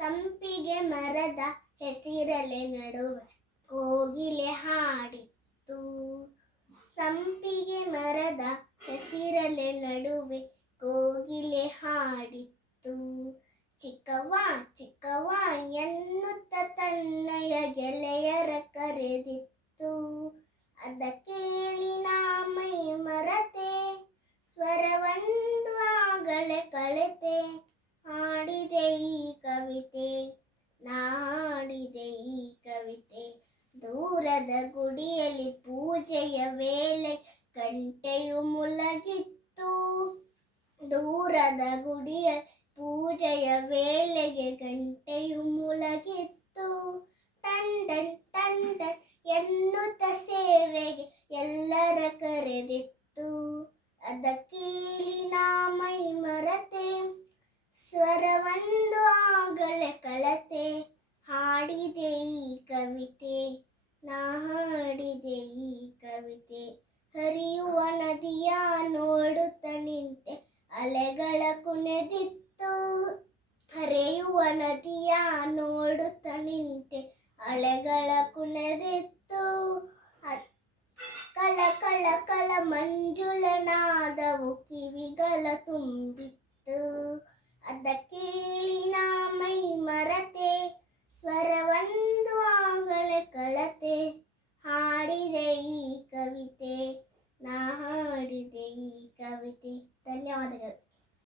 ಸಂಪಿಗೆ ಮರದ ಹೆಸಿರಲೆ ನಡುವೆ ಕೋಗಿಲೆ ಹಾಡಿತ್ತು. ಸಂಪಿಗೆ ಮರದ ಹೆಸಿರಲೆ ನಡುವೆ ಕೋಗಿಲೆ ಹಾಡಿತ್ತು. ಚಿಕ್ಕವ ಚಿಕ್ಕವ ಎನ್ನುತ್ತ ತನ್ನಯ ಗೆಳೆಯರ ಕರೆದಿತ್ತು. ಅದ ಕೇಳಿ ನಾ ಮೈ ಮರತೆ ಕಳೆತೆ ಹಾಡಿದೆ ಈ ಕವಿತೆ, ನಾಡಿದೆ ಈ ಕವಿತೆ. ದೂರದ ಗುಡಿಯಲ್ಲಿ ಪೂಜೆಯ ವೇಳೆ ಗಂಟೆಯು ಮುಲಗಿತ್ತು ದೂರದ ಗುಡಿಯ ಪೂಜೆಯ ವೇಳೆಗೆ ಗಂಟೆಯು ಮುಲಗಿತ್ತು ಟಂಡನ್ ಟಂಡನ್ ಎನ್ನುತ್ತ ಸೇವೆಗೆ ಎಲ್ಲರ ಕರೆದಿತ್ತು. ಅದ ಸ್ವರವೊಂದು ಆಗಲೇ ಕಳತೆ. ಹಾಡಿದೆ ಈ ಕವಿತೆ, ನಾ ಹಾಡಿದೆ ಈ ಕವಿತೆ. ಹರಿಯುವ ನದಿಯ ನೋಡುತ್ತ ನಿಂತೆ, ಅಲೆಗಳ ಕುಣಿದಿತ್ತು. ಹರಿಯುವ ನದಿಯ ನೋಡುತ್ತ ನಿಂತೆ, ಅಲೆಗಳ ಕುಣಿದಿತ್ತು. ಕಲ ಕಲ ಕಲ ಮಂಜುಳನಾದವು, ಕಿವಿಗಳ ತುಂಬಿತ್ತು. ಅದ ಕೇಳಿ ನಾ ಮೈ ಮರತೆ ಸ್ವರ